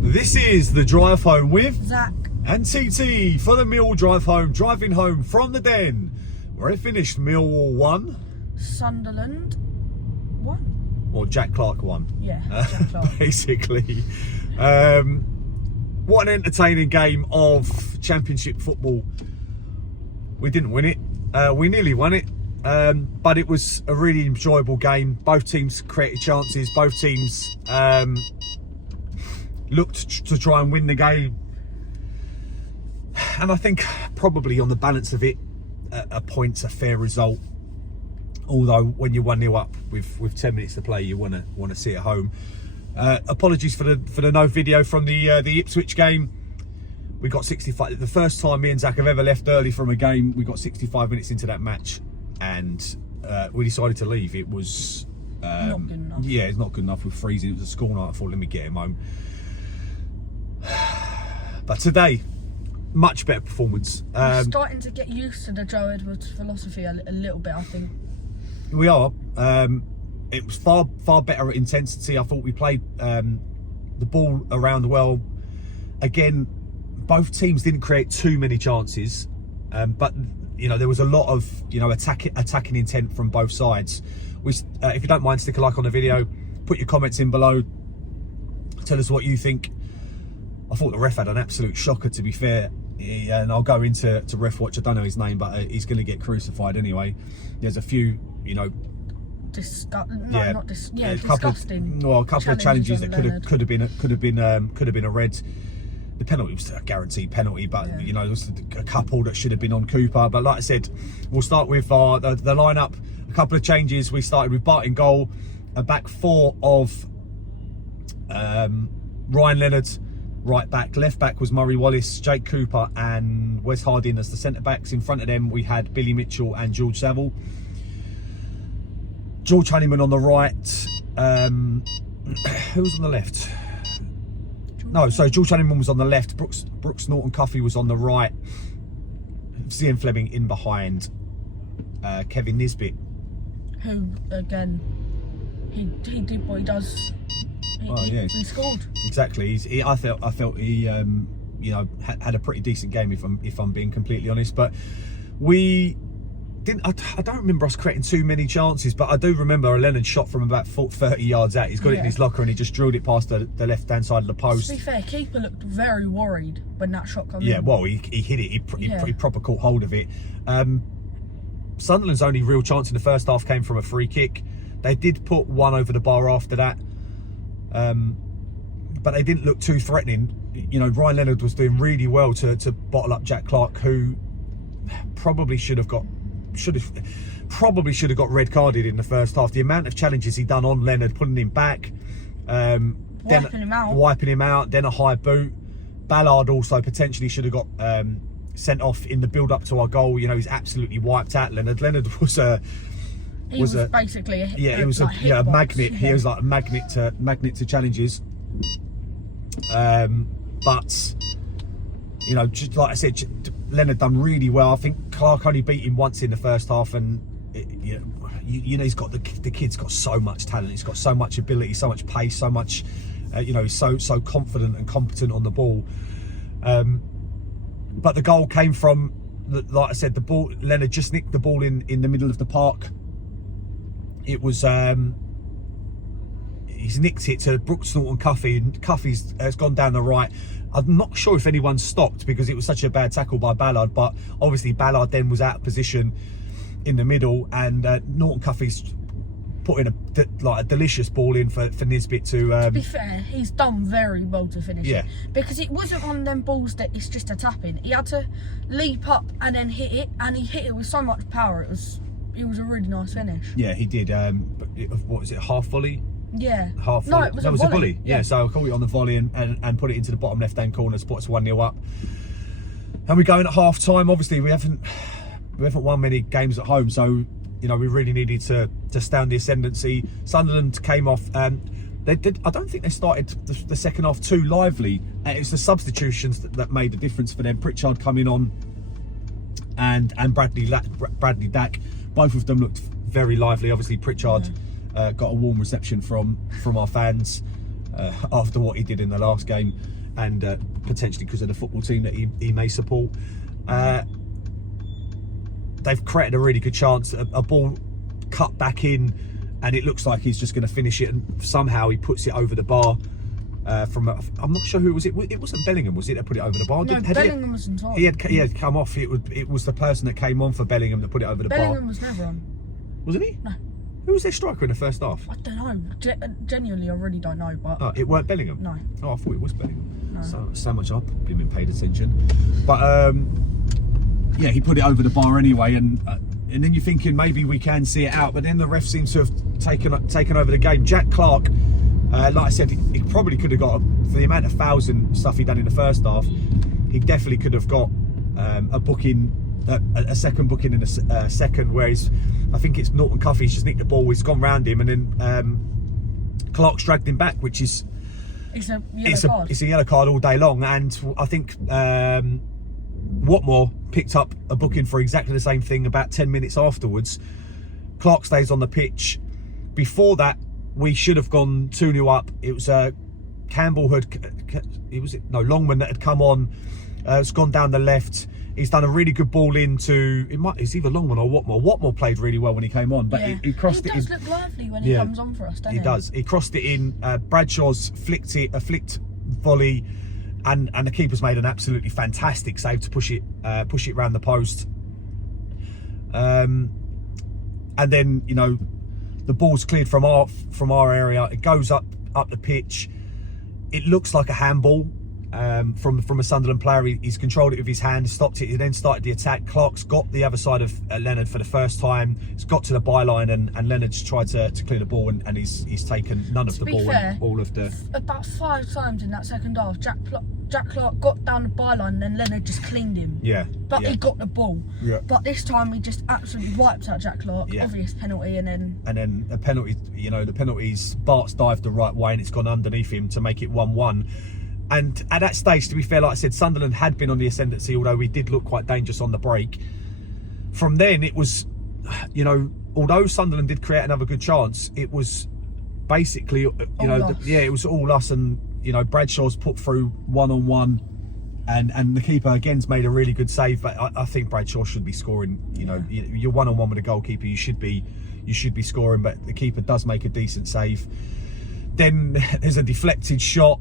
This is the drive home with Zac and TT for the Millwall drive home, driving home from the Den, where it finished Millwall 1, Sunderland 1. or Jack Clark 1. Yeah, Jack Clark. Basically. What an entertaining game of Championship football. We didn't win it. We nearly won it. But it was a really enjoyable game. Both teams created chances. Both teams looked to try and win the game. And I think probably on the balance of it, a point's a fair result. Although when you're 1-0 up with 10 minutes to play, you want to see it home. Apologies for the no video from the Ipswich game. We got 65. The first time me and Zac have ever left early from a game. We got 65 minutes into that match, and we decided to leave. It was Not good enough. Yeah, it's not good enough. We're freezing. It was a school night. I thought, let me get him home. But today, much better performance. I'm starting to get used to the Joe Edwards philosophy a little bit, I think. We are. It was far better at intensity. I thought we played the ball around well. Again, both teams didn't create too many chances, but there was a lot of attacking intent from both sides. If you don't mind, stick a like on the video, put your comments in below, tell us what you think. I thought the ref had an absolute shocker, to be fair. And I'll go into ref watch. I don't know his name, but he's going to get crucified anyway. There's a few, disgusting. A couple of challenges that could have been a red. The penalty was a guaranteed penalty, but there was a couple that should have been on Cooper. But like I said, we'll start with the lineup. A couple of changes. We started with Bart in goal, a back four of Ryan Leonard. Right back, left back was Murray Wallace, Jake Cooper and Wes Harding as the centre backs. In front of them we had Billy Mitchell and George Saville. George Honeyman on the right. Who was on the left? George Honeyman was on the left. Brooks Norton Cuffey was on the right. Zian Fleming in behind. Kevin Nisbet, who again, he did what he does. He scored. Exactly. I felt he had a pretty decent game, if I'm being completely honest. But we didn't. I don't remember us creating too many chances, but I do remember a Leonard shot from about 30 yards out. He's got it in his locker and he just drilled it past the left hand side of the post. To be fair, keeper looked very worried when that shot came in. Yeah, well, he hit it. He proper caught hold of it. Sunderland's only real chance in the first half came from a free kick. They did put one over the bar after that. But they didn't look too threatening. Ryan Leonard was doing really well to bottle up Jack Clark, who probably should have got red carded in the first half. The amount of challenges he done on Leonard, putting him back, wiping him out, then a high boot. Ballard also potentially should have got sent off in the build up to our goal. He's absolutely wiped out Leonard. Leonard was basically a magnet. He was like a magnet to challenges. But just like I said, Leonard done really well. I think Clark only beat him once in the first half, and he's got the kid's got so much talent. He's got so much ability, so much pace, so much. He's so confident and competent on the ball. But the goal came from, like I said, the ball. Leonard just nicked the ball in the middle of the park. It was he's nicked it to Brooks Norton Cuffey, and Cuffey's has gone down the right. I'm not sure if anyone stopped because it was such a bad tackle by Ballard, but obviously Ballard then was out of position in the middle, and Norton Cuffey's put in a delicious ball in for Nisbet to be fair, he's done very well to finish it, because it wasn't one of them balls that it's just a tap in. He had to leap up and then hit it, and he hit it with so much power. It was a really nice finish. Yeah, he did. What was it, half volley? Yeah. Half volley. No, it was a volley. Yeah, so I caught it on the volley and put it into the bottom left hand corner to put us 1-0 up. And we go in at half time. Obviously, we haven't won many games at home, so we really needed to stand the ascendancy. Sunderland came off. They did. I don't think they started the second half too lively. It was the substitutions that made the difference for them. Pritchard coming on, and Bradley Dack. Both of them looked very lively. Obviously, Pritchard got a warm reception from our fans. after what he did in the last game, and potentially because of the football team that he may support. They've created a really good chance, a ball cut back in, and it looks like he's just going to finish it, and somehow he puts it over the bar. I'm not sure who it was. It wasn't Bellingham, was it, that put it over the bar? No, Bellingham was on top. He had come off. It was the person that came on for Bellingham that put it over the bar. Bellingham was never on. Wasn't he? No. Who was their striker in the first half? I don't know. Genuinely, I really don't know. But Oh, it weren't Bellingham? No. Oh, I thought it was Bellingham. No. So much I've been paid attention. But yeah, he put it over the bar anyway, and then you're thinking maybe we can see it out, but then the ref seems to have taken over the game. Jack Clark, like I said, he probably could have got, for the amount of fouls and stuff he done in the first half, he definitely could have got a booking, a second booking in a second. Whereas I think it's Norton Cuffey's just nicked the ball, he's gone round him, and then Clark's dragged him back, which is it's a yellow card all day long. And I think Watmore picked up a booking for exactly the same thing about 10 minutes afterwards. Clark stays on the pitch. Before that, we should have gone 2-0 up. It was Campbell Longman that had come on. It's gone down the left. He's done a really good ball into. It's either Longman or Watmore. Watmore played really well when he came on, but he crossed it in. He does look lively when he comes on for us, doesn't he? He does. He crossed it in. Bradshaw's flicked volley. And the keeper's made an absolutely fantastic save to push it round the post. And then, you know, the ball's cleared from our area. It goes up the pitch. It looks like a handball from a Sunderland player. He's controlled it with his hand, stopped it. He then started the attack. Clark's got the other side of Leonard for the first time. He's got to the byline, and Leonard's tried to clear the ball, and he's taken none of the ball. Fair, and all of the about 5 times in that second half, Jack Clark got down the byline, and then Leonard just cleaned him. Yeah. But he got the ball. Yeah. But this time he just absolutely wiped out Jack Clark. Yeah. Obvious penalty, and then a penalty. You know, the penalties. Bart's dived the right way, and it's gone underneath him to make it 1-1. And at that stage, to be fair, like I said, Sunderland had been on the ascendancy, although we did look quite dangerous on the break. From then, it was, you know, although Sunderland did create another good chance, it was basically, it was all us. And, you know, Bradshaw's put through 1-on-1, and the keeper again's made a really good save. But I think Bradshaw should be scoring. You know, you're 1-on-1 with a goalkeeper, you should be scoring. But the keeper does make a decent save. Then there's a deflected shot.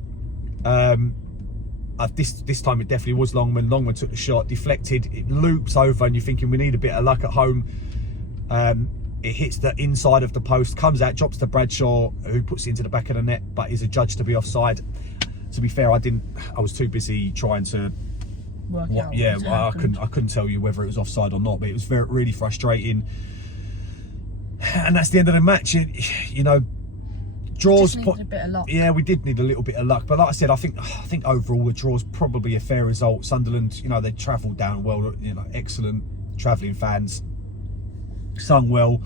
This time it definitely was Longman. Longman took the shot, deflected, it loops over, and you're thinking we need a bit of luck at home. It hits the inside of the post, comes out, drops to Bradshaw, who puts it into the back of the net, but is adjudged to be offside. To be fair, I was too busy trying to work out. Yeah, I couldn't tell you whether it was offside or not, but it was really frustrating. And that's the end of the match. You know, draws. Just needed a bit of luck. Yeah, we did need a little bit of luck, but like I said, I think overall the draw's probably a fair result. Sunderland, you know, they travelled down well. You know, excellent travelling fans, sung well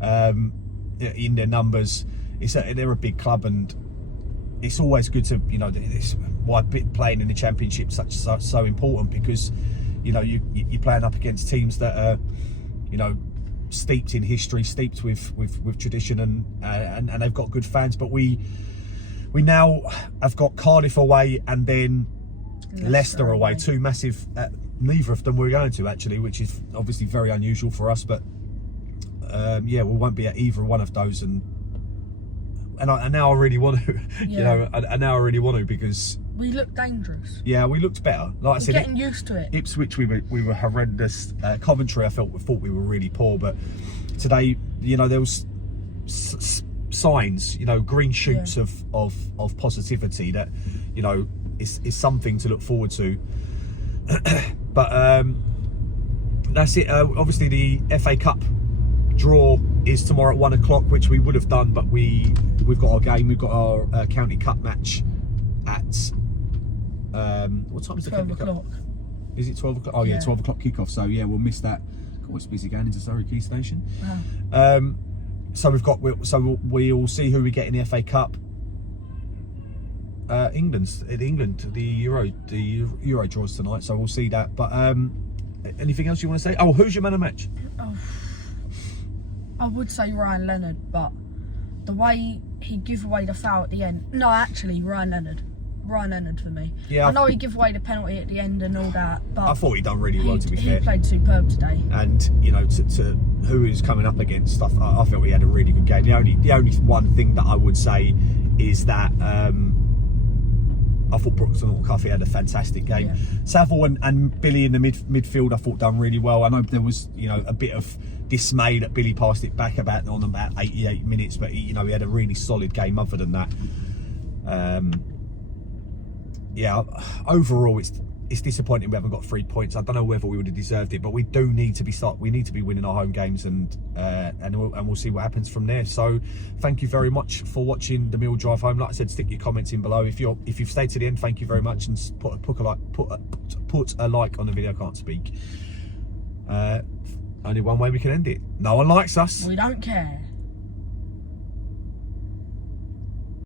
in their numbers. They're a big club, and it's always good to, you know, it's why playing in the Championship so important, because, you know, you're playing up against teams that are, you know, steeped in history, steeped with tradition, and they've got good fans. But we now have got Cardiff away and then Leicester away. Two massive, neither of them we're going to actually, which is obviously very unusual for us. But yeah, we won't be at either one of those, and now I really want to, you know, and now I really want to, because we looked dangerous. Yeah, we looked better. Like I said, getting used to it. Ipswich, we were horrendous. Coventry, I thought we were really poor. But today, you know, there was signs, you know, green shoots of positivity that, you know, is something to look forward to. But that's it. Obviously, the FA Cup draw is tomorrow at 1 o'clock, which we would have done, but we've got our game. We've got our County Cup match at what time is the 12 County o'clock. Cup? Is it 12 o'clock? Oh yeah, 12 o'clock kickoff. So yeah, we'll miss that. God, it's busy going into Surrey Quay Station. Wow. So we'll see who we get in the FA Cup. England, the Euro draws tonight, so we'll see that. But anything else you want to say? Oh, who's your man of match? Oh, I would say Ryan Leonard, but the way he gave away the foul at the end. No, actually, Ryan Leonard for me. Yeah, I know he gave away the penalty at the end and all that, but I thought he done really well, to be fair. He played superb today. And you know, to who he was coming up against, I felt he had a really good game. The only one thing that I would say is that I thought Brooks and Cuffy had a fantastic game. Yeah. Saville and Billy in the midfield, I thought done really well. I know there was, you know, a bit of dismay that Billy passed it back on about 88 minutes, but he had a really solid game. Other than that, yeah, overall it's disappointing we haven't got 3 points. I don't know whether we would have deserved it, but we do need to be winning our home games, and we'll see what happens from there. So thank you very much for watching the Mill drive home. Like I said, stick your comments in below. If you've stayed to the end, thank you very much, and put a like on the video. I can't speak. Only one way we can end it. No one likes us. We don't care.